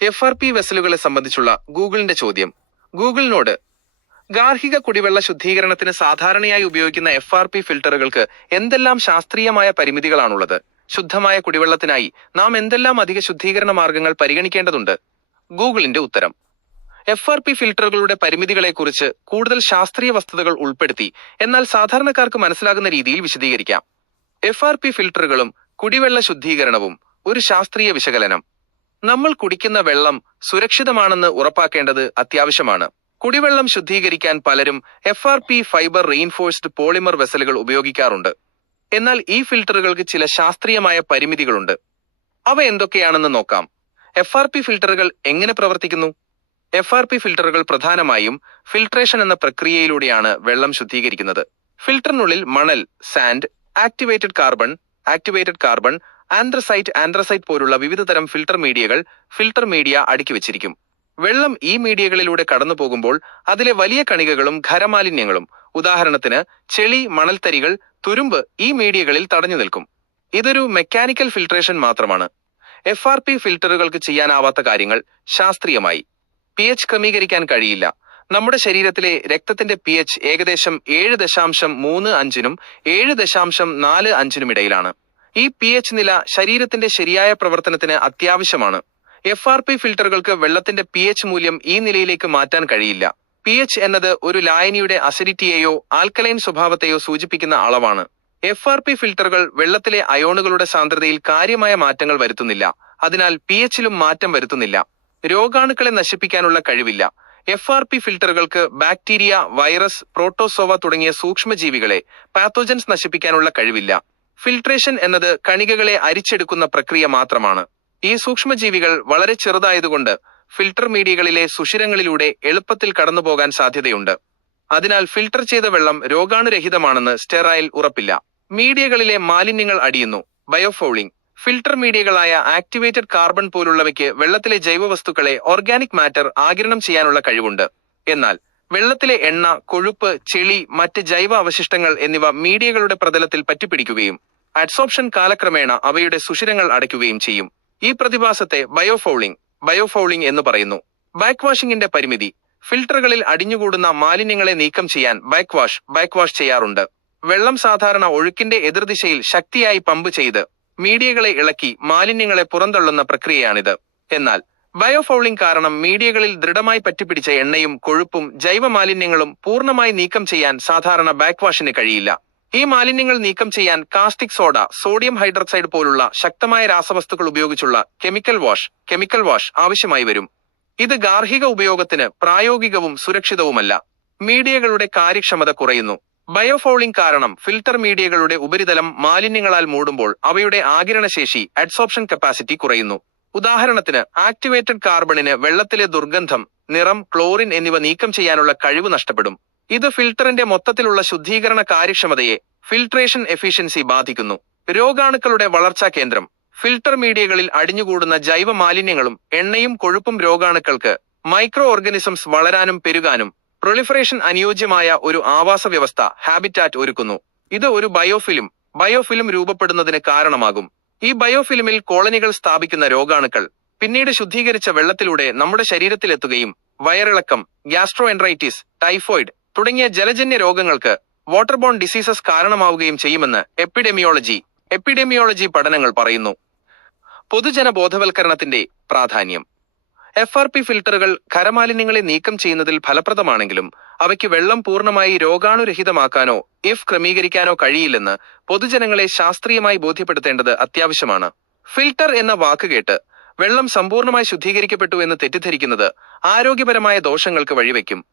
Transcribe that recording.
F R P വെസലുകളെ സംബന്ധിച്ചുള്ള ഗൂഗിളിന്റെ ചോദ്യം. ഗൂഗിളിനോട് ഗാർഹിക കുടിവെള്ള ശുദ്ധീകരണത്തിന് സാധാരണയായി ഉപയോഗിക്കുന്ന എഫ് ആർ പി ഫിൽട്ടറുകൾക്ക് എന്തെല്ലാം ശാസ്ത്രീയമായ പരിമിതികളാണുള്ളത്? ശുദ്ധമായ കുടിവെള്ളത്തിനായി നാം എന്തെല്ലാം അധിക ശുദ്ധീകരണ മാർഗങ്ങൾ പരിഗണിക്കേണ്ടതുണ്ട്? ഗൂഗിളിന്റെ ഉത്തരം. എഫ് ആർ പി ഫിൽട്ടറുകളുടെ പരിമിതികളെക്കുറിച്ച് കൂടുതൽ ശാസ്ത്രീയ വസ്തുതകൾ ഉൾപ്പെടുത്തി എന്നാൽ സാധാരണക്കാർക്ക് മനസ്സിലാകുന്ന രീതിയിൽ വിശദീകരിക്കാം. എഫ് ആർ പി ഫിൽട്ടറുകളും കുടിവെള്ള ശുദ്ധീകരണവും ഒരു ശാസ്ത്രീയ വിശകലനം. നമ്മൾ കുടിക്കുന്ന വെള്ളം സുരക്ഷിതമാണെന്ന് ഉറപ്പാക്കേണ്ടത് അത്യാവശ്യമാണ്. കുടിവെള്ളം ശുദ്ധീകരിക്കാൻ പലരും F R P fibre reinforced polymer വെസലുകൾ ഉപയോഗിക്കാറുണ്ട്. എന്നാൽ ഈ ഫിൽട്ടറുകൾക്ക് ചില ശാസ്ത്രീയമായ പരിമിതികളുണ്ട്. അവ എന്തൊക്കെയാണെന്ന് നോക്കാം. എഫ് ആർ പി ഫിൽട്ടറുകൾ എങ്ങനെ പ്രവർത്തിക്കുന്നു? എഫ് ആർ പി ഫിൽട്ടറുകൾ പ്രധാനമായും ഫിൽട്രേഷൻ എന്ന പ്രക്രിയയിലൂടെയാണ് വെള്ളം ശുദ്ധീകരിക്കുന്നത്. ഫിൽട്ടറിനുള്ളിൽ മണൽ sand activated carbon activated carbon anthracite anthracite പോലുള്ള വിവിധ തരം ഫിൽട്ടർ മീഡിയകൾ ഫിൽട്ടർ മീഡിയ അടുക്കി വെച്ചിരിക്കും. വെള്ളം ഈ മീഡിയകളിലൂടെ കടന്നു പോകുമ്പോൾ അതിലെ വലിയ കണികകളും ഖരമാലിന്യങ്ങളും ഉദാഹരണത്തിന് ചെളി മണൽത്തരികൾ തുരുമ്പ് ഈ മീഡിയകളിൽ തടഞ്ഞു നിൽക്കും. ഇതൊരു മെക്കാനിക്കൽ ഫിൽട്രേഷൻ മാത്രമാണ്. എഫ് ആർ പി ഫിൽട്ടറുകൾക്ക് ചെയ്യാനാവാത്ത കാര്യങ്ങൾ ശാസ്ത്രീയമായി. പി എച്ച് ക്രമീകരിക്കാൻ കഴിയില്ല. നമ്മുടെ ശരീരത്തിലെ രക്തത്തിന്റെ പി എച്ച് ഏകദേശം ഏഴ് ദശാംശം മൂന്ന് അഞ്ചിനും ഏഴ് ദശാംശം നാല് അഞ്ചിനും ഇടയിലാണ്. ഈ പി എച്ച് നില ശരീരത്തിന്റെ ശരിയായ പ്രവർത്തനത്തിന് അത്യാവശ്യമാണ്. എഫ് ആർ പി ഫിൽട്ടറുകൾക്ക് വെള്ളത്തിന്റെ പി എച്ച് മൂല്യം ഈ നിലയിലേക്ക് മാറ്റാൻ കഴിയില്ല. പി എച്ച് എന്നത് ഒരു ലായനിയുടെ അസിഡിറ്റിയെയോ ആൽക്കലൈൻ സ്വഭാവത്തെയോ സൂചിപ്പിക്കുന്ന അളവാണ്. എഫ് ആർ പി ഫിൽട്ടറുകൾ വെള്ളത്തിലെ അയോണുകളുടെ സാന്ദ്രതയിൽ കാര്യമായ മാറ്റങ്ങൾ വരുത്തുന്നില്ല. അതിനാൽ പി എച്ചിലും മാറ്റം വരുത്തുന്നില്ല. രോഗാണുക്കളെ നശിപ്പിക്കാനുള്ള കഴിവില്ല. എഫ് ആർ പി ഫിൽട്ടറുകൾക്ക് ബാക്ടീരിയ വൈറസ് പ്രോട്ടോസോവ തുടങ്ങിയ സൂക്ഷ്മജീവികളെ പാത്തോജൻസ് നശിപ്പിക്കാനുള്ള കഴിവില്ല. ഫിൽട്രേഷൻ എന്നത് കണികകളെ അരിച്ചെടുക്കുന്ന പ്രക്രിയ മാത്രമാണ്. ഈ സൂക്ഷ്മജീവികൾ വളരെ ചെറുതായതുകൊണ്ട് ഫിൽട്ടർ മീഡിയകളിലെ സുഷിരങ്ങളിലൂടെ എളുപ്പത്തിൽ കടന്നുപോകാൻ സാധ്യതയുണ്ട്. അതിനാൽ ഫിൽട്ടർ ചെയ്ത വെള്ളം രോഗാണുരഹിതമാണെന്ന് സ്റ്റെറൈൽ ഉറപ്പില്ല. മീഡിയകളിലെ മാലിന്യങ്ങൾ അടിയുന്നു. ബയോഫൗളിംഗ് ഫിൽട്ടർ മീഡിയകളായ ആക്ടിവേറ്റഡ് കാർബൺ പോലുള്ളവയ്ക്ക് വെള്ളത്തിലെ ജൈവവസ്തുക്കളെ ഓർഗാനിക് മാറ്റർ ആഗിരണം ചെയ്യാനുള്ള കഴിവുണ്ട്. എന്നാൽ വെള്ളത്തിലെ എണ്ണ കൊഴുപ്പ് ചെളി മറ്റ് ജൈവ അവശിഷ്ടങ്ങൾ എന്നിവ മീഡിയകളുടെ പ്രതലത്തിൽ പറ്റിപ്പിടിക്കുകയും അഡ്സോപ്ഷൻ കാലക്രമേണ അവയുടെ സുഷിരങ്ങൾ അടയ്ക്കുകയും ചെയ്യും. ഈ പ്രതിഭാസത്തെ ബയോഫൗളിംഗ് ബയോഫൗളിംഗ് എന്ന് പറയുന്നു. ബാക്ക് വാഷിംഗിന്റെ പരിമിതി ഫിൽട്ടറുകളിൽ അടിഞ്ഞുകൂടുന്ന മാലിന്യങ്ങളെ നീക്കം ചെയ്യാൻ ബാക്ക് വാഷ് ബാക്ക് വാഷ് ചെയ്യാറുണ്ട്. വെള്ളം സാധാരണ ഒഴുക്കിന്റെ എതിർദിശയിൽ ശക്തിയായി പമ്പ് ചെയ്ത് മീഡിയകളെ ഇളക്കി മാലിന്യങ്ങളെ പുറന്തള്ളുന്ന പ്രക്രിയയാണിത്. എന്നാൽ ബയോഫൗളിംഗ് കാരണം മീഡിയകളിൽ ദൃഢമായി പറ്റിപ്പിടിച്ച എണ്ണയും കൊഴുപ്പും ജൈവ മാലിന്യങ്ങളും പൂർണമായി നീക്കം ചെയ്യാൻ സാധാരണ ബാക്ക് വാഷിന് കഴിയില്ല. ഈ മാലിന്യങ്ങൾ നീക്കം ചെയ്യാൻ കാസ്റ്റിക് സോഡ സോഡിയം ഹൈഡ്രോക്സൈഡ് പോലുള്ള ശക്തമായ രാസവസ്തുക്കൾ ഉപയോഗിച്ചുള്ള കെമിക്കൽ വാഷ് കെമിക്കൽ വാഷ് ആവശ്യമായി വരും. ഇത് ഗാർഹിക ഉപയോഗത്തിന് പ്രായോഗികവും സുരക്ഷിതവുമല്ല. മീഡിയകളുടെ കാര്യക്ഷമത കുറയുന്നു. ബയോഫോളിംഗ് കാരണം ഫിൽട്ടർ മീഡിയകളുടെ ഉപരിതലം മാലിന്യങ്ങളാൽ മൂടുമ്പോൾ അവയുടെ ആകിരണശേഷി അഡ്സോപ്ഷൻ കപ്പാസിറ്റി കുറയുന്നു. ഉദാഹരണത്തിന് ആക്ടിവേറ്റഡ് കാർബണിന് വെള്ളത്തിലെ ദുർഗന്ധം നിറം ക്ലോറിൻ എന്നിവ നീക്കം ചെയ്യാനുള്ള കഴിവ് നഷ്ടപ്പെടും. ഇത് ഫിൽട്ടറിന്റെ മൊത്തത്തിലുള്ള ശുദ്ധീകരണ കാര്യക്ഷമതയെ ഫിൽട്രേഷൻ എഫിഷ്യൻസി ബാധിക്കുന്നു. രോഗാണുക്കളുടെ വളർച്ചാ കേന്ദ്രം. ഫിൽട്ടർ മീഡിയകളിൽ അടിഞ്ഞുകൂടുന്ന ജൈവ മാലിന്യങ്ങളും എണ്ണയും കൊഴുപ്പും രോഗാണുക്കൾക്ക് മൈക്രോ ഓർഗാനിസംസ് വളരാനും പെരുകാനും പ്രൊളിഫറേഷൻ അനുയോജ്യമായ ഒരു ആവാസ വ്യവസ്ഥ ഹാബിറ്റാറ്റ് ഒരുക്കുന്നു. ഇത് ഒരു ബയോഫിലിം ബയോഫിലിം രൂപപ്പെടുന്നതിന് കാരണമാകും. ഈ ബയോഫിലിമിൽ കോളനികൾ സ്ഥാപിക്കുന്ന രോഗാണുക്കൾ പിന്നീട് ശുദ്ധീകരിച്ച വെള്ളത്തിലൂടെ നമ്മുടെ ശരീരത്തിലെത്തുകയും വയറിളക്കം ഗ്യാസ്ട്രോ എൻട്രൈറ്റിസ് ടൈഫോയിഡ് തുടങ്ങിയ ജലജന്യ രോഗങ്ങൾക്ക് വാട്ടർബോൺ ഡിസീസസ് കാരണമാവുകയും ചെയ്യുമെന്ന് എപ്പിഡെമിയോളജി എപ്പിഡെമിയോളജി പഠനങ്ങൾ പറയുന്നു. പൊതുജന ബോധവൽക്കരണത്തിന്റെ പ്രാധാന്യം. എഫ് ആർ പി ഫിൽട്ടറുകൾ ഖരമാലിന്യങ്ങളെ നീക്കം ചെയ്യുന്നതിൽ ഫലപ്രദമാണെങ്കിലും അവയ്ക്ക് വെള്ളം പൂർണമായി രോഗാണുരഹിതമാക്കാനോ ഇഫ് ക്രമീകരിക്കാനോ കഴിയില്ലെന്ന് പൊതുജനങ്ങളെ ശാസ്ത്രീയമായി ബോധ്യപ്പെടുത്തേണ്ടത് അത്യാവശ്യമാണ്. ഫിൽട്ടർ എന്ന വാക്ക് കേട്ട് വെള്ളം സമ്പൂർണമായി ശുദ്ധീകരിക്കപ്പെട്ടു എന്ന് തെറ്റിദ്ധരിക്കുന്നത് ആരോഗ്യപരമായ ദോഷങ്ങൾക്ക് വഴിവെക്കും.